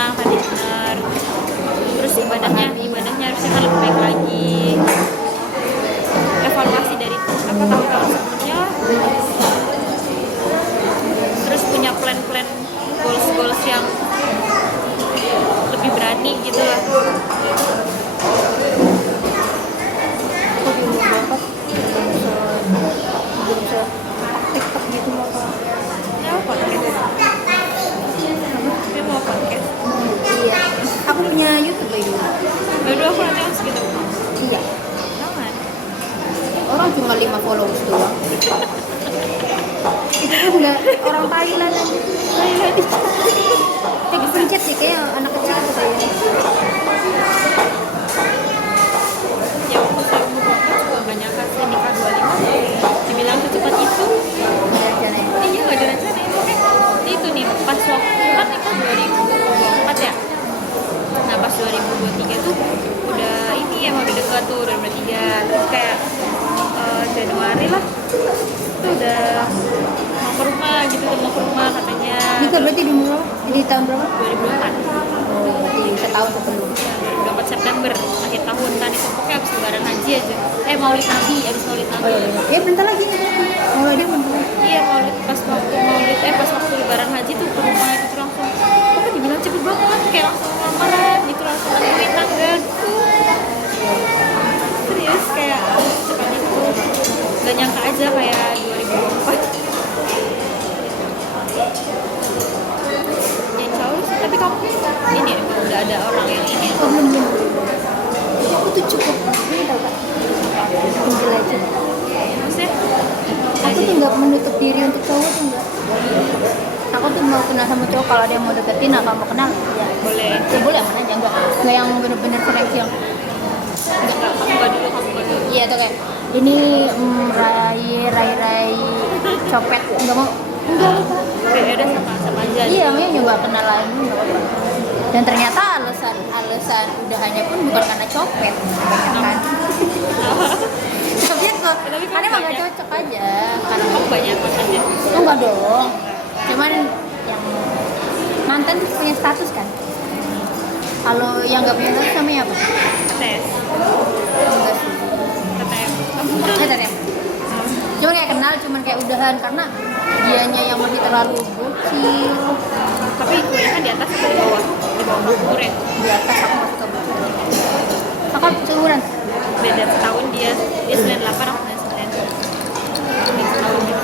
tenang, tadi benar. Terus ibadahnya harusnya kan lebih baik lagi. Evaluasi dari tahun-tahun sebelumnya. Terus punya plan-plan, goals yang lebih berani gitu lah. Aku bingung banget belum bisa TikTok gitu loh Kak. Ya podcast. Dia mau podcast. Iya, aku punya YouTube lagi. Baru aku nanti segitu. Iya, Jangan. orang cuma 5 followers doang. Itu pun nggak orang Thailand aja. Kayak pencet sih kayak anak kecil katanya. Ya waktu saya umur berapa juga gak nyangka sih nikah 25. Dibilang secepat itu. Rencananya. Iya gak direncanain. Itu nih pas waktu kan nikah 2024 ya. Nah pas 2023 tuh udah ini emang udah dekat tuh 2023. Terus kayak Januari lah itu udah mau ke rumah gitu, mau ke rumah katanya. Nikah berarti di umur di tahun berapa? 2024. Oh, berarti setahun sebelum. 2024 September akhir tahun kan itu pokoknya abis lebaran haji aja. Maulid Nabi, abis Maulid Nabi. Oh iya, iya. Ya bentar lagi. Mulai dia bentar lagi. Iya Maulid pas waktu lebaran haji tuh ke rumah itu langsung. Kok kan dibilang cepet banget, kayak langsung lamaran gitu, langsung nemuin tangga gitu. Serius kayak cepat itu. Gak nyangka aja kayak 2024. Ya insya Allah sih, tapi kamu ini emang udah ada orang yang ini. Oh belum. Aku tuh cukup ini tau Kak. Tinggal aja. Maksudnya Aku tuh nggak menutup diri untuk cowok tuh nggak. Aku tuh mau kenal sama cowok kalau dia mau deketin, aku mau kenal ya. boleh. Ya boleh mana aja nggak yang bener-bener seleksi yang Enggak, kamu gak dulu. iya tuh kayak ini rai copet nggak mau enggak Kak. Kayak ada sama aja. Iya makanya nyoba kenalan nggak apa-apa. Dan ternyata alasan udahannya pun bukan karena copet kan. Tapi kok Tapi kamu karena emang gak banyak. cocok aja karena Kamu banyak makannya. enggak dong, cuman yang mantan tuh punya status kan. Kalau yang nggak punya status namanya apa? Tes. Enggak sih. KTM. Bentar ya. Cuman kayak kenal, cuman kayak udahan karena dianya yang masih terlalu bocil. Tapi kuliahnya di atas atau di bawah? Di bawah umurnya. Di atas aku masih suka bocil. Aku seumuran. Beda setahun dia 98, aku 99. Ini setahun gitu.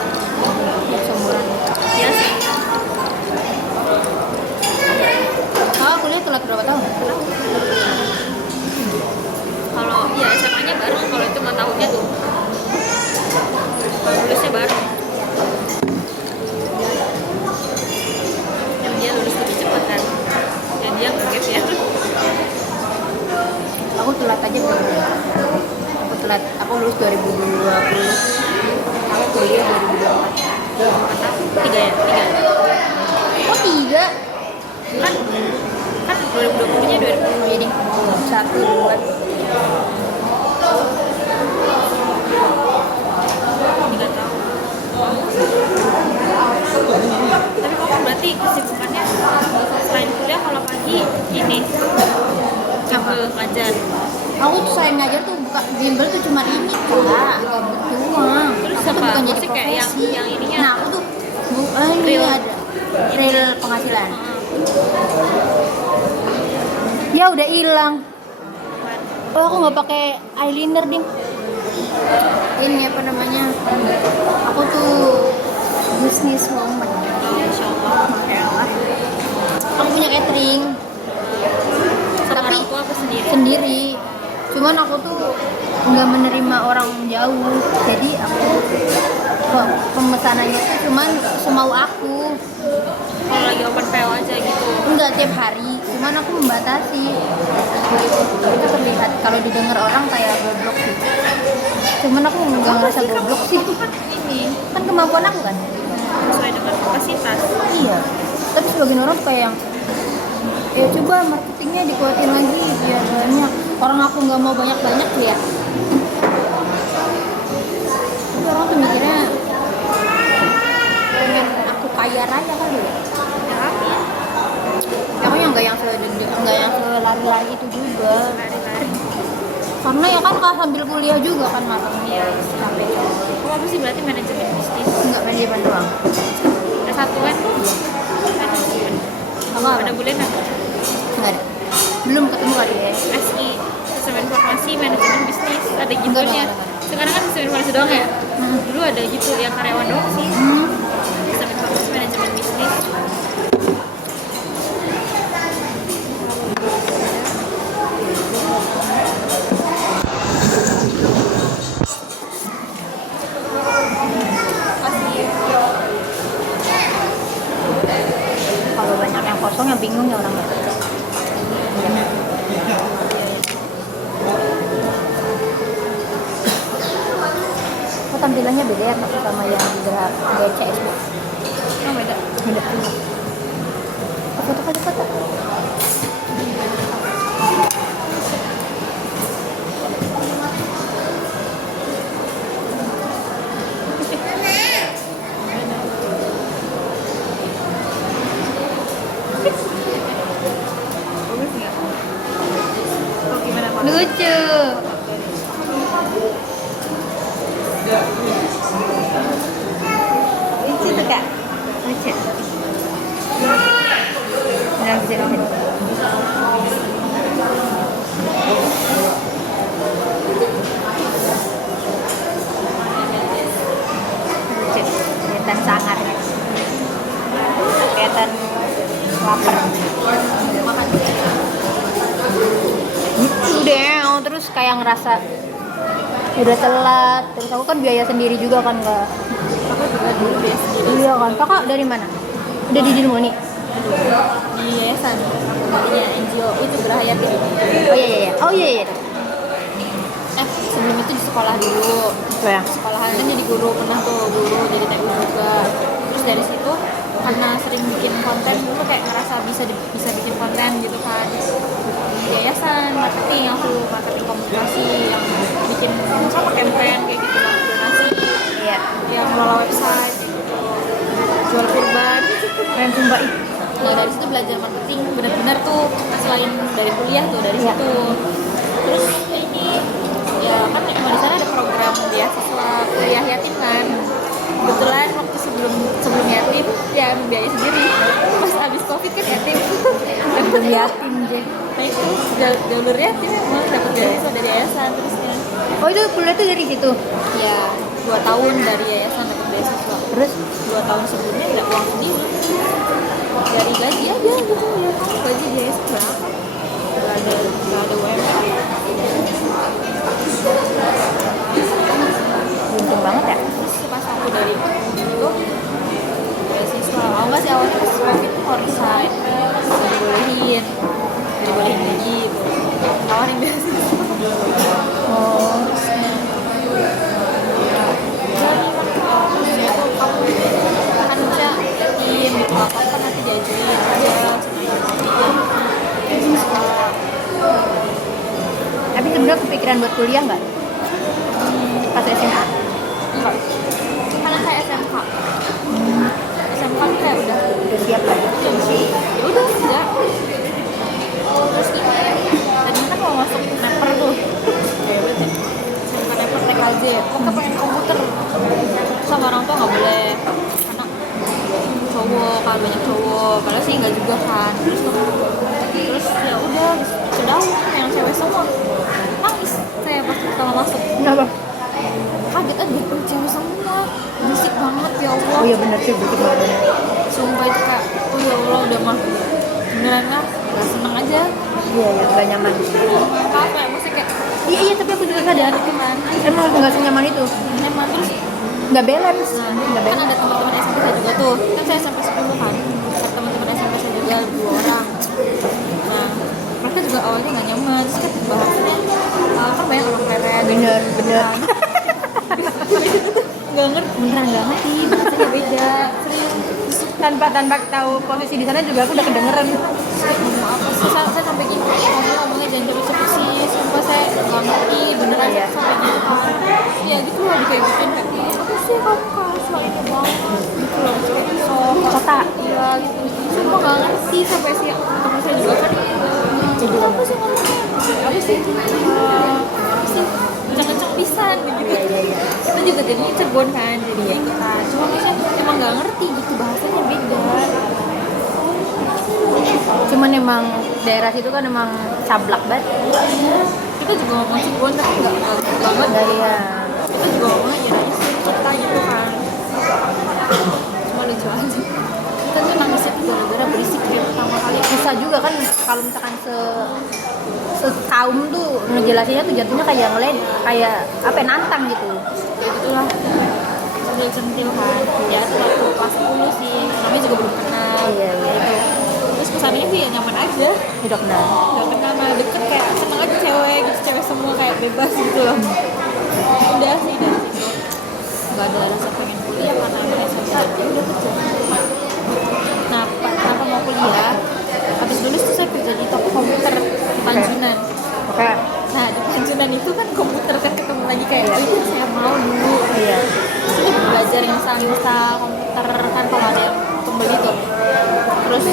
Seumuran. Iya sih. Oh, kuliah telat berapa tahun? Kalau ya SMA-nya bareng, kalau itu 5 tahunnya tuh. Lulusnya bareng. Dan dia lulus lebih cepat kan. Dan dia nge-gap ya. Aku telat aja belum. Aku telat. Aku lulus 2020. Aku kuliah 2024. 3 ya? 3. Oh 3? Kan 2020-nya 2020. Oh jadi 1, 2. 3 tahun. Tapi kamu berarti kesibukannya selain kuliah kalau pagi ini Apa? ngajar. Aku tuh selain ngajar tuh buka bimbel tuh cuma ini Kak, gabut doang. Terus Aku tuh apa? bukan jadi Maksudnya kayak profesi. yang ininya? Nah aku tuh ini Real. ada real penghasilan. Ya udah hilang. Oh aku nggak pakai eyeliner ding. Ini apa namanya? Aku tuh bisnis woman. Insya Allah. Aku punya catering Sama Tapi- orang tua aku sendiri. sendiri. Cuman aku tuh nggak menerima orang jauh. Jadi aku kok pemesanannya tuh cuman semau aku. Kalau lagi open PO aja gitu. Enggak tiap hari. Cuman aku membatasi. Itu terlihat kalau didengar orang kayak goblok sih. Cuman aku nggak ngerasa goblok sih. Ini Kan kemampuan aku kan. sesuai dengan kapasitas. Iya. Tapi sebagian orang tuh kayak yang ya coba marketingnya dikuatin lagi biar banyak. Orang aku nggak mau banyak-banyak lihat. Tapi orang tuh mikirnya pengen aku kaya raya kali ya. Ya, Aku yang nggak yang selari itu juga. lari-lari. Karena ya kan kalau sambil kuliah juga kan matangnya. Iya. Capek. Kamu apa sih berarti manajemen bisnis? Enggak manajemen doang. Ada satu kan? Manajemen. Sama Ada bulan apa? Enggak ada. Belum ketemu kali ya. SI, sistem informasi manajemen bisnis. Ada Enggak, gitunya. enggak, enggak. Sekarang kan sistem informasi doang ya? Hmm. Dulu ada gitu yang karyawan doang sih. Sistem informasi manajemen bisnis. Kalau banyak yang kosong ya bingung ya orangnya. Oh, tampilannya beda ya tapi sama yang di GCS. Oh beda. Beda juga. Foto kali foto. Bagus nggak? Oh gimana Pak? Lucu. Lucu tuh kak. Lucu. Nah, bisa bisa. Lucu. Kelihatan sangar. Kelihatan lapar. Gitu deh, terus kayak ngerasa udah telat. Terus aku kan biaya sendiri juga kan nggak. Aku juga dulu biasa jadi Iya kan, kakak dari mana? Udah di Dilmoni? di yayasan jadinya NGO itu Gerahayati. Oh iya iya iya. Oh iya iya. Sebelum itu di sekolah dulu. Oh ya. Sekolahan kan jadi guru, pernah tuh guru jadi TU juga. Terus dari situ karena sering bikin konten dulu kayak ngerasa bisa bikin konten gitu kan. Di yayasan marketing, aku marketing komunikasi yang bikin sama campaign kayak gitu lah, donasi, Iya. yang ngelola website kayak gitu. Jual kurban. Keren sumpah ih. Nah dari situ belajar marketing benar-benar tuh selain dari kuliah tuh dari Iya. situ. Terus ini ya kan emang di sana ada program beasiswa kuliah yatim kan. Kebetulan waktu sebelum yatim ya membiayai sendiri. Pas abis covid kan yatim. Belum yatim je. Nah itu jalur yatim emang dapat beasiswa dari yayasan terusnya. Oh itu kuliah tuh dari situ. Ya 2 tahun dari yayasan dapat beasiswa. Terus 2 tahun sebelumnya nggak uang sendiri dari gaji aja gitu ya kamu gaji di yayasan berapa nggak ada UMR. untung banget ya. Terus pas aku dari itu beasiswa nggak sih awalnya pas covid tuh mau resign nggak dibolehin lagi tawarin beasiswa. Oh. Jadi kamu kan bisa yakin gitu apa nanti diajarin aja Tapi sebenarnya kepikiran buat kuliah nggak? Pas SMA. enggak karena saya SMK tuh kayak udah Udah siap kan? ya udah enggak. Terus ini tadi kan mau masuk neper tuh SMK neper TKJ pokoknya pengen komputer sama orang tua nggak boleh karena cowok kan banyak cowok padahal sih nggak juga kan terus ya udah sudah yang cewek semua nangis saya pas pertama masuk Kenapa? kaget aja cewek semua berisik banget ya Allah. Oh iya bener sih begitu banget. Sumpah itu kayak oh ya Allah udah mah beneran nggak seneng aja Iya iya gak nyaman. apa ya maksudnya kayak Iya iya tapi aku juga sadar. itu kan Emang nggak senyaman itu. emang terus Nggak balance. nah, Nggak kan balance. ada teman-teman SMP saya juga tuh kan saya SMP 10 kan ada teman-teman SMP saya juga 2 orang nah mereka juga awalnya nggak nyaman terus kan bahasnya kan banyak orang leren Bener bener. nggak ngerti beneran nggak ngerti bahasanya beda serius Tanpa tahu posisi di sana juga aku udah kedengeran. maaf sih saya sampai gini kamu ngomongnya jangan cepet-cepet sih sumpah saya nggak ngerti beneran Iya. sampai gitu kan ya gitu loh kayak gituin kayak apa sih kamu kalau ini banget gitu loh so Kota. iya gitu sumpah nggak ngerti sampai sih temen saya juga kan setuju apa kamu. sih ngomongnya apa sih kencang-kencang pisan gitu. Iya. Itu juga jadinya Cirebon kan, jadi ikutan. Cuma misalnya emang nggak ngerti gitu, bahasanya beda. Cuman emang daerah situ kan emang cablak banget. Kita juga ngomong Cirebon tapi nggak banget. Iya. Kita juga ngomongnya jadi isim kita gitu kan. Cuma lucu aja. Kita tuh nangisnya tuh gara-gara berisik kayak pertama kali. Susah juga kan kalau misalkan sekaum tuh ngejelasinnya tuh jatuhnya kayak kayak apa ya, nantang gitu. Ya gitulah. Sambil centil kan. Ya itu waktu kelas 10 sih. Kami juga belum kenal. Iya. Terus kesannya sih ya nyaman aja. Hidup nah. Gak kenal malah deket, kayak seneng aja cewek gitu, cewek semua kayak bebas gitu loh. Udah sih dari situ nggak ada rasa pengen kuliah karena emang SMK ya udah kerja. Nah kenapa mau kuliah, habis lulus tuh saya kerja di toko komputer di Panjunan. Oke. Nah di Panjunan itu kan komputer kan ketemu lagi kayak oh itu saya mau dulu. Iya. Terus itu belajar install komputer kan kalau ada yang pembeli tuh, terus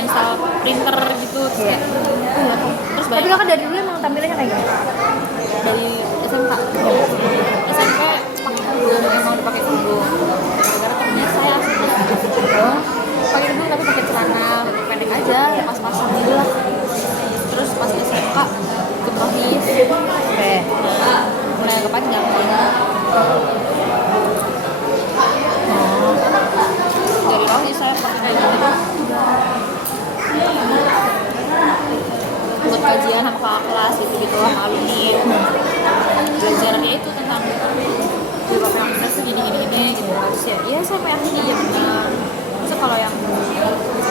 install printer gitu, terus kayak terus Tapi banyak kakak dari dulu emang tampilannya kayak gimana? dari SMK. SMP pakai kerudung, emang udah pakai kerudung gara-gara temennya saya aslinya pakai kerudung tapi pakai celana pendek aja, pas-pasan gitu lah. Terus pas SMK ikut rohis, Oke. mulai agak panjang ya. Dari rohis saya pakai kayak gitu buat kajian sama kakak kelas gitu lah, sama alumni. Belajarnya itu tentang beberapa yang benar gini gitu. Terus ya iya saya meyakini ya benar. Terus kalau yang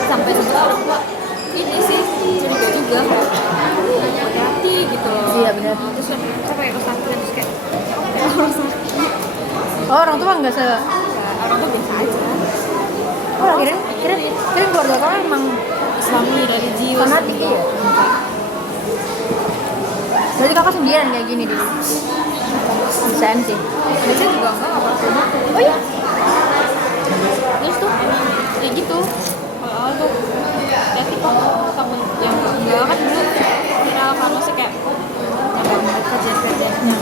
sampai sekarang gua ini sih curiga juga, hati-hati gitu loh. Iya benar. Terus saya pakai pesantren terus kayak orang sakit. Oh, orang tua nggak Orang tuh biasa aja. Oh, kira keluarga kakak emang Islami dari jiwa. fanatik ya? Berarti kakak sendirian kayak gini di SMC? Biasanya juga enggak apa-apa. Oh iya? Terus tuh kayak gitu. Awal tuh hati kok kamu yang enggak kan dulu viral kan masih kayak yang kajian-kajiannya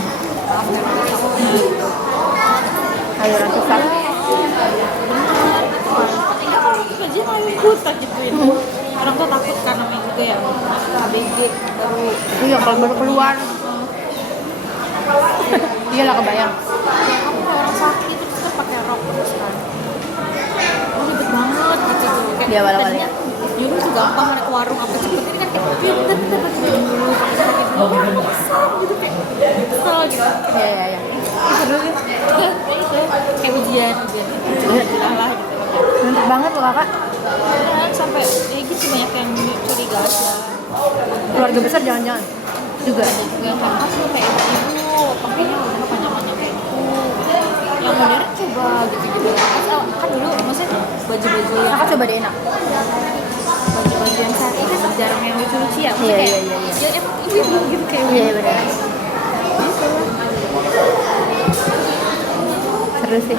sampai aku gitu. Ayo ratusan. Iya kalau kajian malah ikut tak gituin. Orang tuh takut kan namanya juga ya ABG baru. Iya kalau baru keluar. Iyalah kebayang. Ya kamu kayak orang sakit terus kan pakai rok terus kan. Oh ribet banget gitu. Kayak Di awal-awal tadinya, ya udah tuh gampang naik ke warung apa cepet ini kan kayak bentar pakai dulu pakai sakit dulu kan kesal gitu kayak kesal gitu. Iya. Terus ya itu kayak ujian lah gitu. Mantap banget loh kakak. Kan sampai ya gitu banyak yang curiga aja. Keluarga besar jangan-jangan juga. Ada juga yang kayak tuh kayak ibu pakainya udah panjang-panjang kayak gitu. Yang modern coba gitu-gitu. Kan dulu maksudnya baju-baju yang Kakak coba deh enak. baju-baju yang saat ini kan jarang yang lucu-lucu ya. Maksudnya Iya. kayak ya emang ibu gitu kayak Iya benar. Seru sih.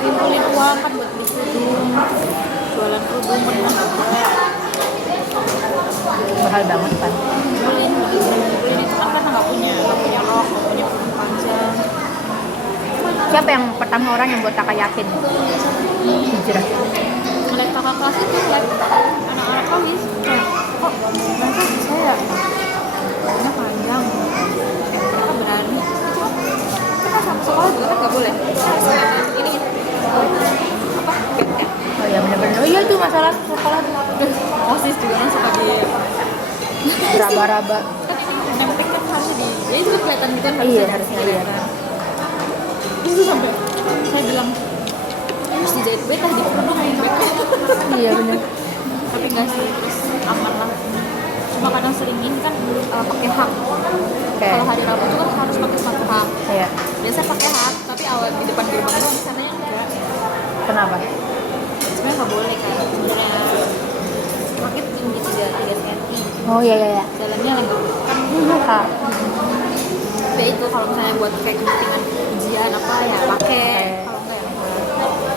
Ngumpulin uang kan buat beli kerudung, jualan kerudung pernah juga. Mahal banget kan. Ngumpulin itu kan karena nggak punya rok, nggak punya kerudung panjang. Siapa yang pertama orang yang buat kakak yakin hijrah? Ngeliat kakak kelas itu lihat anak-anak rohis kayak kok masa bisa ya roknya panjang, mereka berani. Itu kan sama sekolah juga kan nggak boleh. Ini apa? Kayak Oh iya benar-benar. Oh iya itu masalah sekolah tuh. OSIS juga kan suka di Raba-raba. kan ini nempel kan harusnya di ya itu kan kelihatan gitu kan Iya, harusnya kelihatan. Terus tuh sampai saya bilang harus dijahit betah di kerudung nih Iya benar. tapi nggak sih, terus aman lah. Cuma kadang sering ini kan pakai hak. Oke. Kalau hari Rabu tuh kan harus pakai sepatu hak. Iya. Biasa pakai hak tapi awal di depan gerbang itu di sananya enggak. Kenapa? Sebenarnya nggak boleh kan sebenarnya. Pakai tinggi 3 cm. Oh iya. Dalamnya lengkap kan. Kak. Ya itu kalau misalnya buat kayak kepentingan ujian apa ya pakai, kalau enggak ya enggak.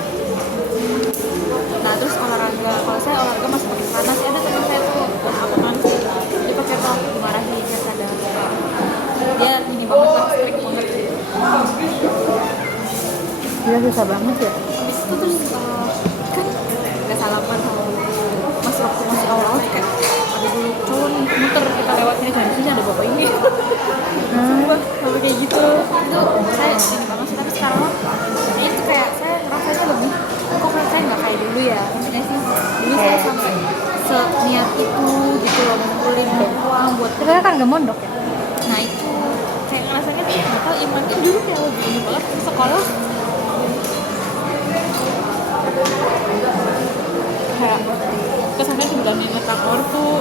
Nah terus olahraga, kalau saya susah banget ya. Habis itu terus kan nggak salaman sama mas waktu masih awal-awal kayak ada dulu cowok nih muter kita lewat sini dan sini ada bapak ini sumpah sampai kayak gitu itu saya ini banget sih tapi sekarang ya itu kayak saya rasanya lebih kok kayak saya nggak kayak dulu ya maksudnya sih dulu saya sampai seniat itu gitu loh ngumpulin uang buat Sebenarnya kan gak mondok ya. nah itu kayak rasanya tuh nggak tahu imannya dulu kayak lebih ini banget ke sekolah kayak kesannya juga minat takor tuh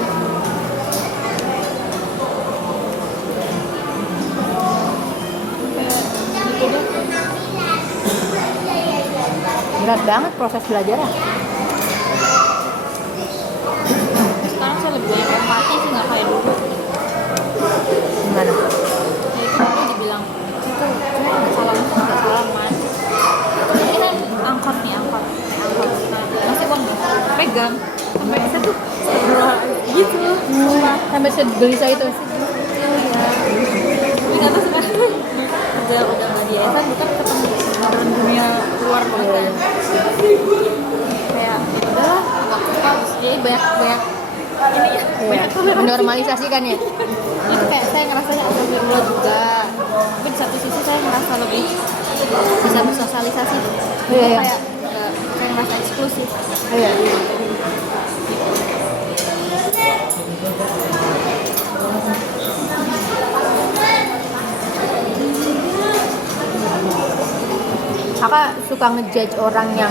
kayak gitu deh Berat banget proses belajarnya. sekarang saya lebih banyak empati sih nggak kayak dulu Gimana? kayak kemarin dibilang itu saya nggak salaman ini kan angkot nih angkot naik angkot nah ngasih uang dong pegang sampai saya tuh gitu sumpah Sampai segelisah itu. tapi nggak tahu sekarang udah nggak di yayasan bukan ketemu beneran dunia luar banget kan kayak ya udahlah nggak apa-apa terus dia banyak ini ya Iya. banyak toleransi Menormalisasikan ya. itu kayak saya ngerasanya astagfirullah juga tapi di satu sisi saya ngerasa lebih bisa bersosialisasi Iya, iya. kayak saya ngerasa eksklusif Iya. Kakak suka ngejudge orang yang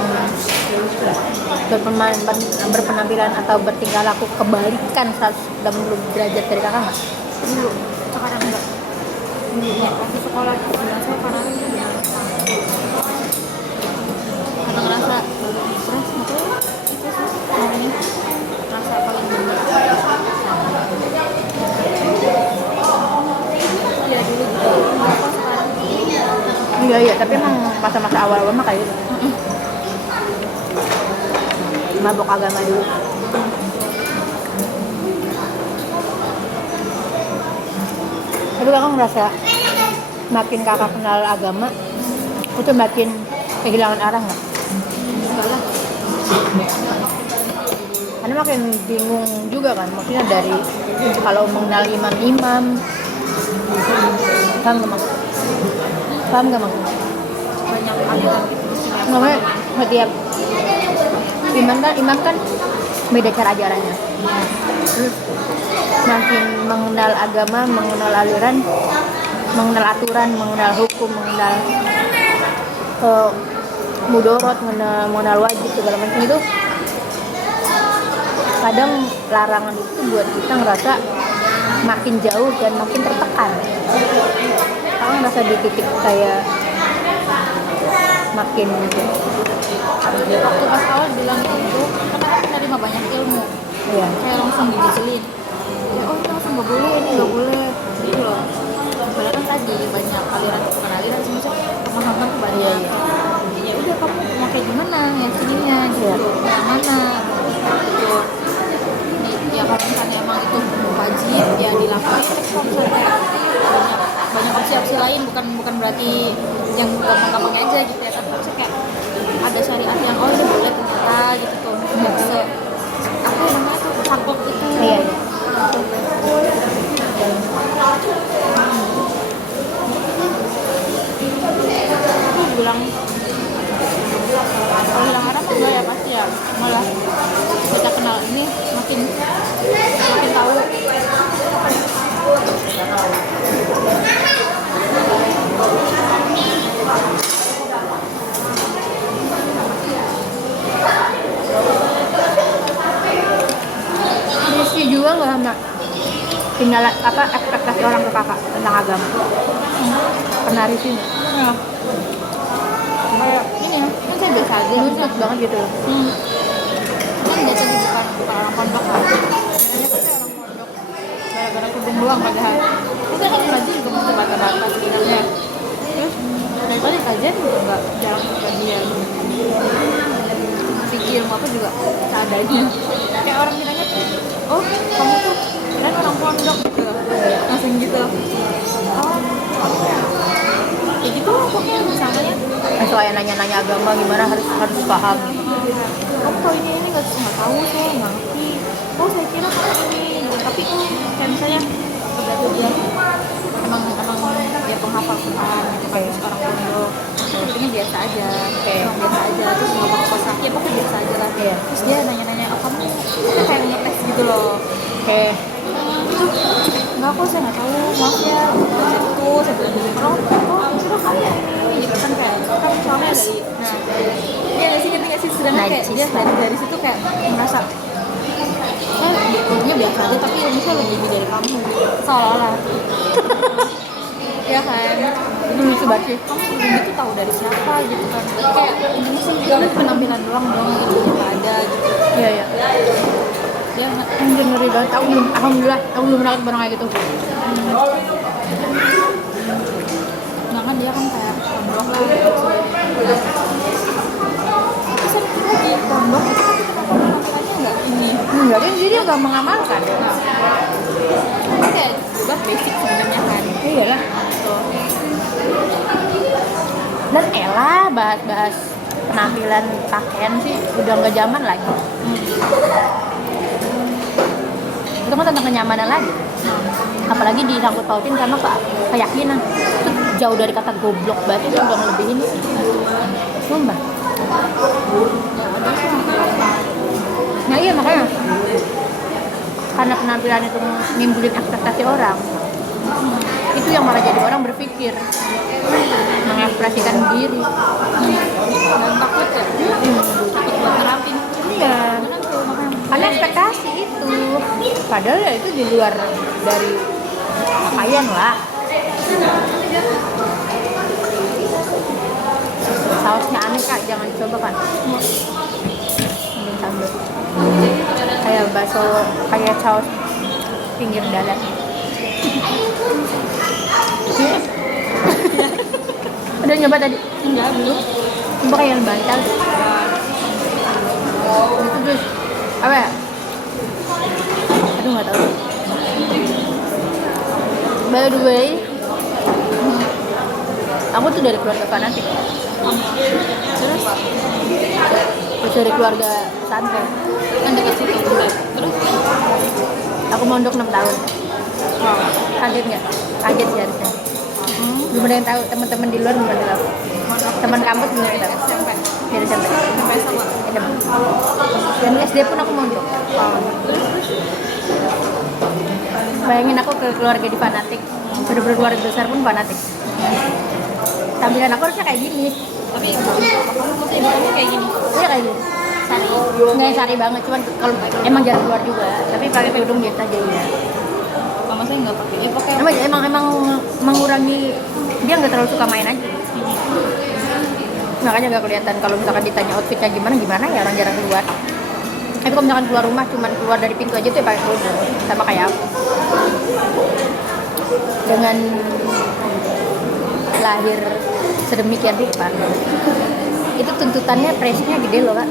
berpenampilan atau bertingkah laku kebalikan 180 derajat dari kakak nggak? dulu sekarang enggak dulu ya waktu sekolah bilang saya karena itu benar karena ngerasa stres gitu itu sih namanya ngerasa paling benar ya dulu gitu kenapa sekarang Iya, tapi emang masa-masa awal-awal mah kayak gitu. Mabok agama dulu. Tapi kakak ngerasa makin kakak kenal agama, itu makin kehilangan arah nggak? enggak lah Karena makin bingung juga kan, maksudnya dari kalau mengenal imam-imam, paham gak mak? Paham gak mak? banyak aliran gitu Namanya setiap imam kan beda cara ajarannya. Terus makin mengenal agama, mengenal aliran, mengenal aturan, mengenal hukum, mengenal mudorot, mengenal wajib segala macam itu. Kadang larangan itu buat kita ngerasa makin jauh dan makin tertekan. Kalau ngerasa di titik kayak makin waktu pas awal bilang itu karena aku menerima banyak ilmu iya. kayak langsung dijelin ya oh ini langsung nggak boleh ini nggak boleh gitu loh padahal kan tadi banyak aliran bukan aliran sih maksudnya pemahaman tuh banyak Iya, iya. ya udah kamu mau kayak gimana yakininya gitu yang mana gitu ya kalau misalnya emang itu wajib ya dilakuin tapi kalau misalnya kayak banyak opsi-opsi lain bukan berarti yang gampang-gampang aja gitu ya tapi maksudnya kayak ada syariat yang oh ini boleh ternyata gitu tuh nggak se apa namanya tuh sakok itu Iya, iya. aku bilang kalau bilang haram enggak ya pasti ya malah kita kenal ini makin tahu Risih juga nggak sama tinggal apa ekspektasi orang ke kakak tentang agama? Pernah risih nggak? ya. Kayak ini ya kan saya biasa aja Lutut banget gitu loh. kan biasa bukan orang pondok kan sebenarnya kan saya orang pondok gara-gara kerudung doang padahal kita kan ngaji juga mesti bata-bata sebenarnya terus daripada kajian juga nggak jarang kajian fikir ilmu apa juga seadanya kayak orang kiranya oh kamu tuh kirain orang pondok gitu langsung gitu oh ya gitu lah pokoknya misalnya Langsung kayak nanya-nanya agama gimana harus paham gitu. Kamu tahu ini nggak tahu, saya nggak ngerti. Oh saya kira kamu ini, tapi kayak misalnya udah dia emang dia penghafal Quran gitu kan, terus orang pondok itu biasa aja, emang biasa aja, terus nggak pakai kosakih, pokoknya biasa aja lah. Terus dia nanya-nanya, oh kamu kayak ngetes gitu loh. Enggak, kok saya nggak tahu, maaf ya, itu saya bilang gitu. Oh sudah kamu ini gitu kan, kayak kan soalnya ya nggak sih, ngerti nggak sih, sedangkan kayak dia dari situ kayak merasa ilmunya biasa aja, tapi ilmunya lebih dari kamu seolah-olah. Ya kan, Itu lucu banget sih. kamu gitu tahu dari siapa gitu kan, kayak ini sih kan penampilan doang dong gitu, nggak ada gitu. Iya. Dia Anjir ngeri banget. Alhamdulillah aku belum pernah barang kayak gitu. nggak kan, dia kan kayak pondok lah gitu. Terus lagi pondok itu kan kita penampilannya nggak ini. Enggak, dia nggak mengamalkan. Ini kayak juga basic sebenarnya kan. Iya lah. Tuh. Dan elah bahas penampilan pakaian sih udah nggak zaman lagi. Itu kan tentang kenyamanan lagi. Apalagi disangkut pautin sama keyakinan. Itu jauh dari kata goblok banget, itu udah ngelebihin. Sumpah. Nah iya makanya karena penampilan itu nimbulin ekspektasi orang, itu yang malah jadi orang berpikir mengekspresikan diri. Dan takut ya, takut buat nerapin. Iya, Kan tuh makanya karena ekspektasi itu padahal ya itu di luar dari pakaian lah. Sausnya aneh kak, jangan dicoba kan. Mending sambal kayak bakso, kayak saus pinggir jalan. Udah nyoba tadi? enggak belum. Coba kayak yang bantal. Itu terus apa ya? Aduh nggak tahu. By the way, aku tuh dari keluarga fanatik. Terus dari keluarga santai. Kan dekat situ juga. Terus Aku mondok 6 tahun. Kaget nggak? Kaget sih harusnya. Belum ada yang tahu, teman-teman di luar belum ada yang tahu. Teman kampus belum ada yang tahu. SMP Dari SMP. sampai sama. Dan SD pun aku mondok. Bayangin aku ke keluarga di fanatik. Bener-bener keluarga besar pun fanatik. Tampilan aku harusnya kayak gini. Tapi kamu masih ibu kayak gini. Iya kayak gini. Sari. Nggak yang sari banget, cuman kalau emang jarang keluar juga. Tapi pakai kerudung biasa aja ya. Mama saya nggak pakai. Ya pakai. Emang mengurangi, dia nggak terlalu suka main aja. Makanya nggak kelihatan kalau misalkan ditanya outfitnya gimana ya, orang jarang keluar. Tapi kalau misalkan keluar rumah cuman keluar dari pintu aja tuh ya pakai kerudung, sama kayak aku. Dengan lahir sedemikian rupa, itu tuntutannya pressure-nya gede loh kak.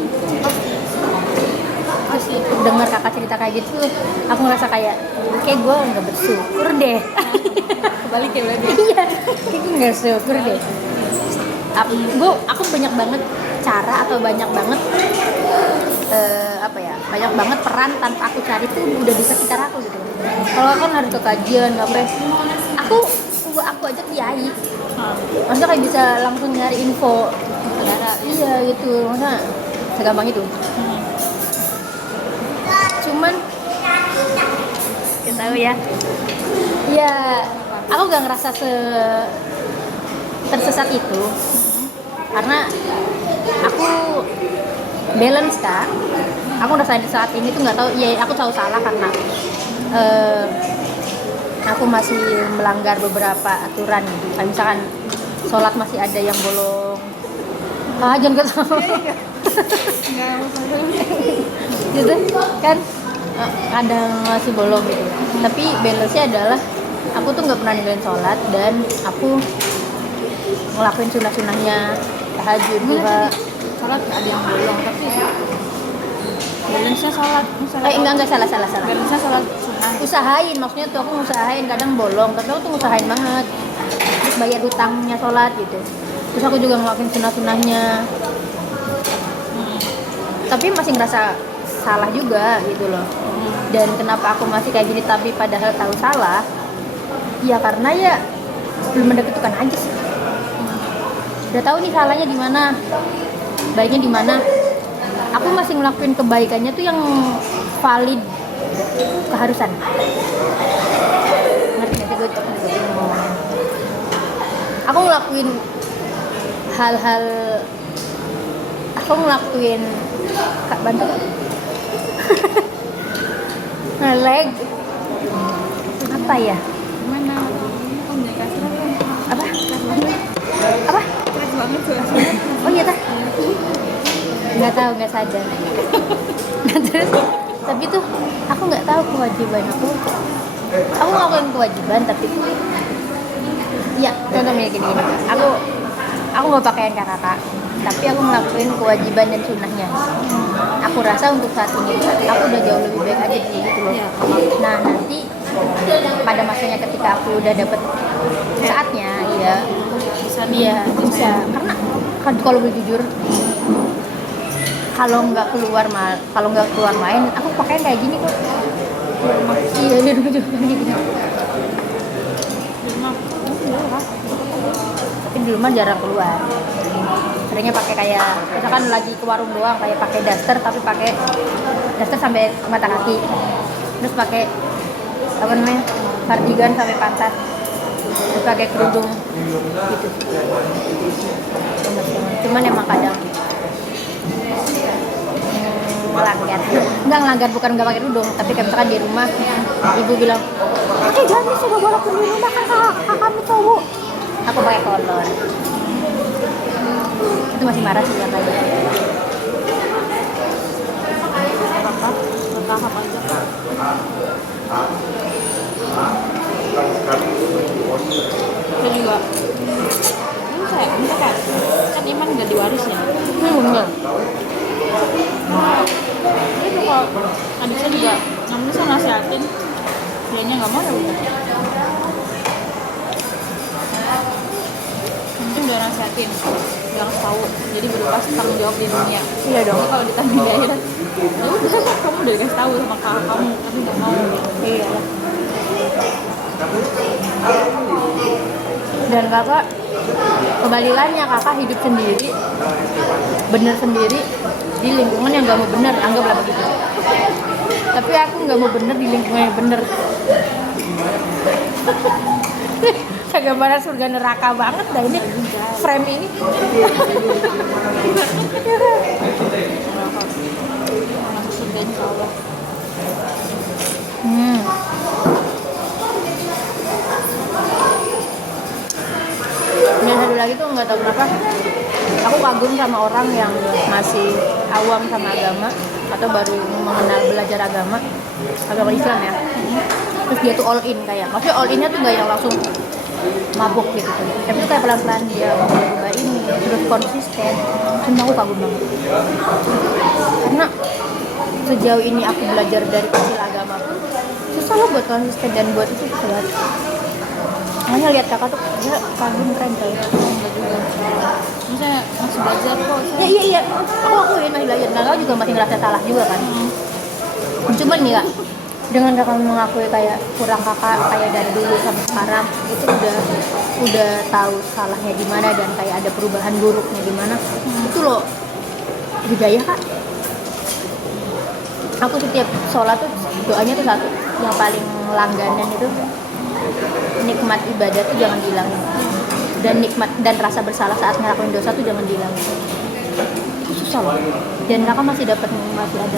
Terus dengar kakak cerita kayak gitu, aku ngerasa kayak gue nggak bersyukur deh. Kebalik ya berarti. Iya, kayak gue nggak bersyukur deh. Aku banyak banget cara atau banyak banget banyak banget peran tanpa aku cari tuh udah di sekitar aku gitu. Kalau kan harus ke kajian apa, aku aja kiai. Maksudnya kayak bisa langsung nyari info saudara. Iya gitu, maksudnya segampang itu. Cuman kita tahu ya. Ya, aku gak ngerasa tersesat itu. Karena aku balance kak. Aku ngerasa di saat ini tuh nggak tahu. Ya aku tahu salah karena aku masih melanggar beberapa aturan. Kayak misalkan sholat masih ada yang bolong. Jangan ketawa. Gitu kan, ada masih bolong gitu. Tapi balance-nya adalah aku tuh nggak pernah ninggalin sholat dan aku ngelakuin sunah-sunahnya, tahajud juga. Sholat ada yang bolong, tapi balance-nya sholat. Enggak salah. Balance-nya sholat sunnah. Usahain, maksudnya tuh aku ngusahain, kadang bolong, tapi aku tuh ngusahain banget. Terus bayar hutangnya sholat gitu. Terus aku juga ngelakuin sunah-sunahnya, tapi masih ngerasa salah juga gitu loh. Dan kenapa aku masih kayak gini tapi padahal tahu salah, ya karena ya belum ada ketukan aja sih. Udah tahu nih salahnya di mana, baiknya di mana. Aku masih ngelakuin kebaikannya tuh yang valid keharusan. Ngerti nggak sih gue ngomong? Aku ngelakuin hal-hal, aku ngelakuin Kak bantu ngeleg apa ya? Mana? Oh nggak kasih Apa? Apa? keras banget tuh. Oh iya tah? Nggak tahu, nggak sadar. Nah, terus tapi tuh aku nggak tahu kewajiban aku. Aku ngelakuin kewajiban tapi ya contohnya gini. Aku nggak pakaian kakak, tapi aku ngelakuin kewajiban dan sunnahnya. Aku rasa untuk saat ini aku udah jauh lebih baik aja gitu loh. Nah nanti pada masanya ketika aku udah dapet saatnya, ya bisa. Karena kan kalau boleh jujur, kalau nggak keluar main, aku pakaian kayak gini kok. Iya di rumah juga kayak gini. Tapi di rumah jarang keluar. Seringnya pakai kayak misalkan lagi ke warung doang, kayak pakai daster tapi pakai daster sampai mata kaki. Terus pakai apa namanya? Cardigan sampai pantat. Terus pakai kerudung gitu. Cuman emang kadang ngelanggar bukan nggak pakai kerudung, tapi kayak misalkan di rumah ibu bilang pakai gamis coba bolak di rumah kan kamu cowok, aku pakai kolor. Itu masih marah sih yang tadi. Bertahap aja. Saya juga kayak kan iman nggak diwaris ya. Bener. Itu kalau adik saya juga namanya saya nasihatin, dianya nggak mau ya udah. Mungkin udah nasihatin, jangan tahu. Jadi berupa tanggung jawab di dunia. Iya dong. Jadi kalau ditanya di akhirat, ya udah kamu udah dikasih tahu sama kakak kamu, tapi nggak mau. Iya. Dan kakak kebalikannya, kakak hidup sendiri, bener sendiri di lingkungan yang gak mau bener, anggaplah begitu. Tapi aku nggak mau bener di lingkungan yang bener. Gambaran surga neraka banget dah ini frame ini. Masuk surga insya Allah. Dan satu lagi tuh nggak tahu kenapa aku kagum sama orang yang masih awam sama agama atau baru mengenal belajar agama Islam ya. Terus dia tuh all in, kayak maksudnya all innya tuh nggak yang langsung mabuk gitu tuh, tapi tuh kayak pelan-pelan dia berubah ini terus konsisten. Cuma aku kagum banget karena sejauh ini aku belajar dari kecil agama pun susah loh buat konsisten dan buat itu kuat. Makanya lihat kakak tuh dia kagum, keren kayak Enggak juga. Maksudnya masih belajar kok. ya. Iya aku akuin masih belajar. Nah, kau juga masih ngerasa salah juga kan. Cuman nih kak, dengan kakak mengakui kayak kurang kakak kayak dari dulu sampai sekarang itu udah tahu salahnya di mana dan kayak ada perubahan buruknya di mana. Itu loh hidayah kak. Aku setiap sholat tuh doanya tuh satu, yang paling langganan itu nikmat ibadah tuh jangan dihilangin, dan nikmat dan rasa bersalah saat ngelakuin dosa tuh jangan dihilangin. Itu susah loh, dan kakak masih ada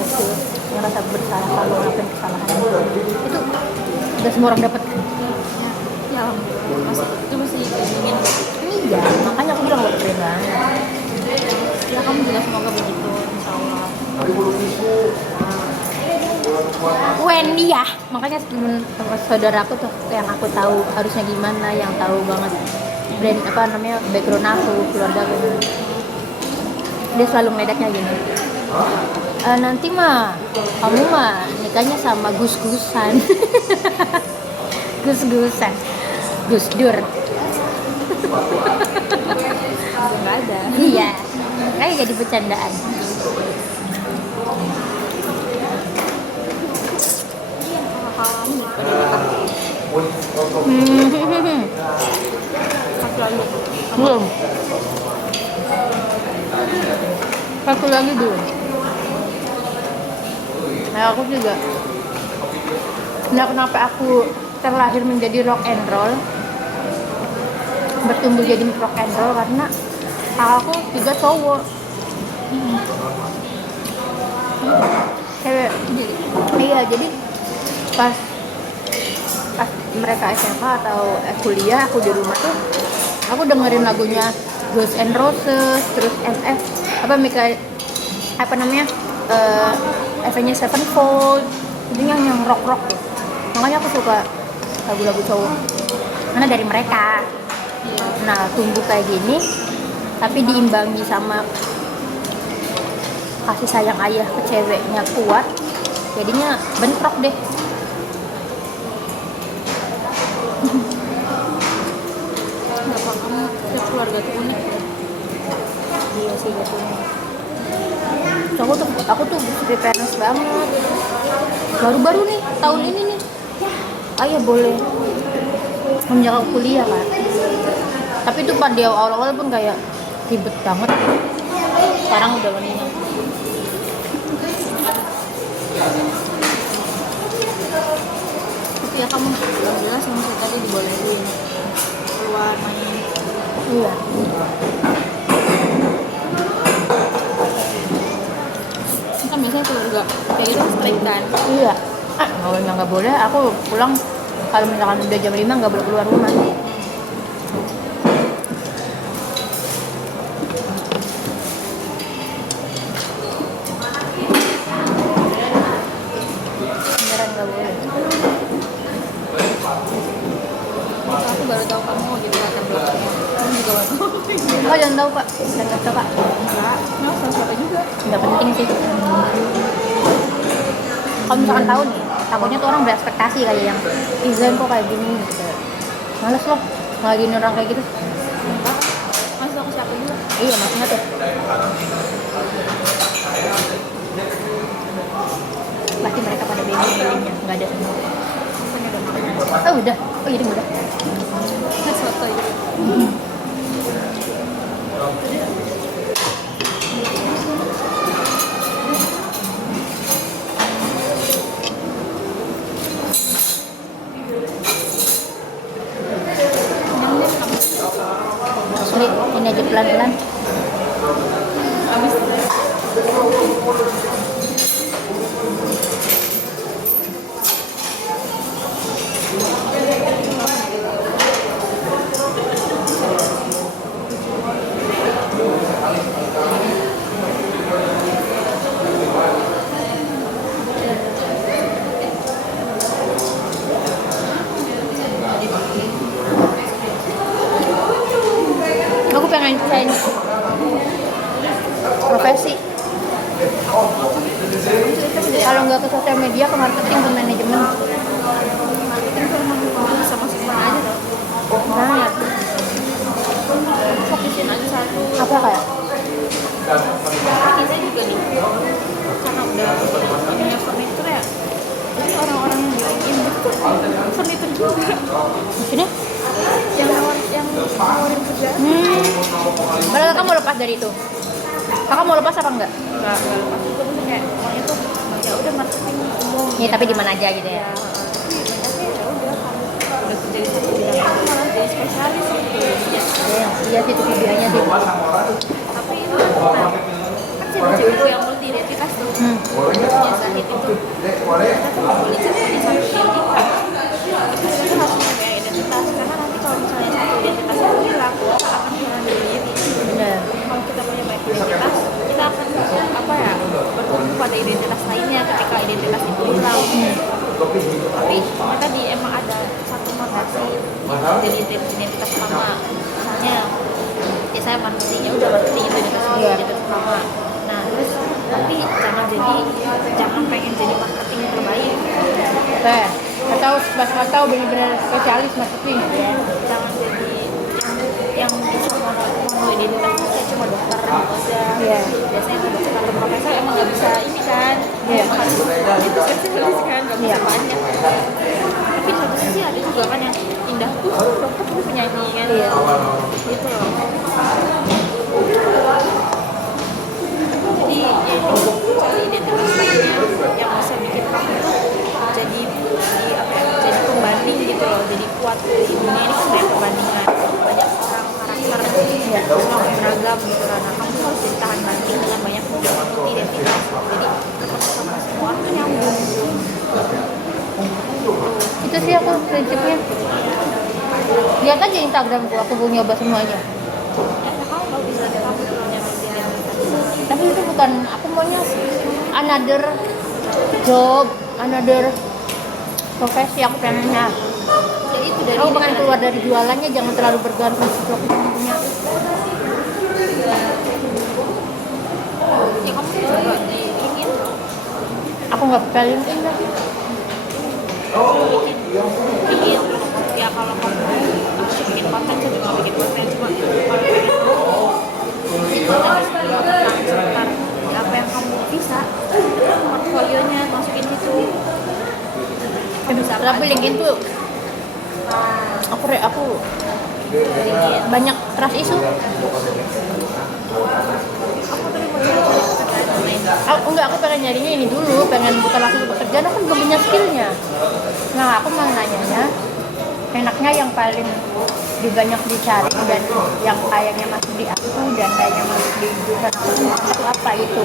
skill yang rasa bersalah kalau ngelakuin kesalahan. Itu udah semua orang dapat kan. Ya alhamdulillah. Itu masih ingin. Iya, makanya aku bilang gak keren banget. Ya kamu juga semoga begitu insya Allah. Wendy ya, makanya sama saudaraku tuh yang aku tahu harusnya gimana, yang tahu banget brand apa namanya background aku, keluarga aku, dia selalu meledaknya gini, nanti mah kamu mah nikahnya sama gus-gusan. Gus-gusan, Gus Dur. juga nggak ada. Iya, kayak jadi bercandaan. Belum. Satu lagi dulu. Nah, aku juga. Nah, kenapa aku terlahir menjadi rock and roll, bertumbuh jadi rock and roll karena aku juga cowok. Cewek. Iya, jadi pas mereka SMA atau kuliah, aku di rumah tuh aku dengerin lagunya Guns N' Roses, terus MF Avenged Sevenfold, itu yang rock tuh. Makanya aku suka lagu-lagu cowok karena dari mereka. Nah, tumbuh kayak gini tapi diimbangi sama kasih sayang ayah ke ceweknya kuat, jadinya bentrok deh. Kenapa kamu setiap keluarga tuh unik ya? Iya sih gitu. Aku tuh free parents banget. Baru-baru nih tahun ini nih. Ayah boleh menjaga kuliah kan. Tapi itu pada awal-awal pun kayak ribet banget. Sekarang udah mendingan. Tapi ya kamu jelas yang saya tadi dibolehin keluar main. Iya. Kan biasanya keluarga kayak gitu strict kan. Iya. Kalau memang nggak boleh, aku pulang kalau misalkan udah jam 5 nggak boleh keluar rumah. Beneran nggak boleh. Aku baru tahu kamu gitu latar belakangnya. Kamu juga baru tahu. Oh, jangan tahu Pak. Jangan tahu Pak. Enggak, nah salah juga. Nggak penting sih. Kalau misalkan tahu nih, takutnya tuh orang berekspektasi kayak yang Izan kok kayak gini gitu. Males loh ngelagiin orang kayak gitu. Enggak, masih aku siapa juga. Iya, maksudnya tuh pasti mereka pada bingung milihnya, nggak ada semua. Oh udah, oh jadi udah. Soto itu. Ini aja pelan-pelan. Habis Aku pengen change profesi. Kalau nggak ke sosial media, ke marketing, ke manajemen. bisa masuk mana aja dong. Nah, Fokusin aja satu. apa kayak? Ini saya juga nih, karena udah punya furnitur ya. Jadi orang-orang yang bikin betul furnitur juga. Maksudnya? Yang nawarin kerjaan. Padahal kamu lepas dari itu. Kakak mau lepas apa enggak? Enggak lepas juga maksudnya kayak pokoknya tuh ya udah marketing umum. Ya tapi di mana aja gitu ya. Tapi ya udah kamu udah kerja di satu bidang itu malah jadi spesialis gitu. Iya sih itu kelebihannya sih. Tapi itu kan cewek-cewek yang multi identitas tuh. Punya Zahid itu. Kita tuh nggak boleh cari di satu pendidikan. Kita harus punya identitas karena nanti kalau misalnya satu identitas itu hilang, kita akan kehilangan diri. Benar. Kalau kita punya banyak identitas, kita akan bertumbuh pada identitas lainnya ketika identitas itu hilang. Tapi tadi emang ada satu notasi dari identitas utama. Misalnya, ya saya marketing, ya udah marketing itu identitas utama. Nah terus tapi jangan pengen jadi marketing terbaik. Atau benar-benar spesialis marketing. Ya, jangan jadi yang bisa mono identitas tuh kayak cuma dokter gitu aja. Iya. Biasanya kalau dokter atau profesor emang nggak bisa ini kan, Iya. emang harus itu spesialis kan, nggak bisa Iya. banyak. Tapi di satu sisi ada juga kan yang indah tuh dokter tuh penyanyi kan, Iya. gitu loh. Jadi ya itu cari identitas lainnya yang bisa bikin kamu tuh jadi apa ya, jadi pembanding gitu loh, jadi kuat di dunia ini kan banyak perbandingan, banyak orang karakter semua beragam gitu kan. Nah, kamu tuh harus jadi tahan banting dengan banyak multi identitas, jadi ketemu sama semua orang tuh nyambung. Itu sih aku prinsipnya. Lihat aja Instagramku, aku mau nyoba semuanya. Ya kamu bagus lah, kamu punya multi identitas. Tapi itu bukan, aku maunya another job, another profesi aku pengennya. Ya itu dari Aku ini pengen kan. keluar dari jualannya, jangan terlalu bergantung sama aku punya. Ya kamu tuh coba di LinkedIn loh. Aku nggak buka LinkedIn lagi. Bikin ya kalau kamu aku sih bikin konten sih juga bikin konten, cuma kalau pengen tahu itu harus tentang seputar ya, apa yang kamu bisa, portfolionya masukin situ. Kamu bisa apa Tapi aja. LinkedIn tuh aku LinkedIn. banyak trust isu. Aku tadi mau cari pekerjaan online. Aku pengen nyarinya ini dulu, pengen buka langsung pekerjaan, aku belum punya skillnya. Nah aku mau nanyanya, enaknya yang paling banyak dicari dan yang kayaknya masuk di aku dan kayaknya masuk di jurusan aku apa itu?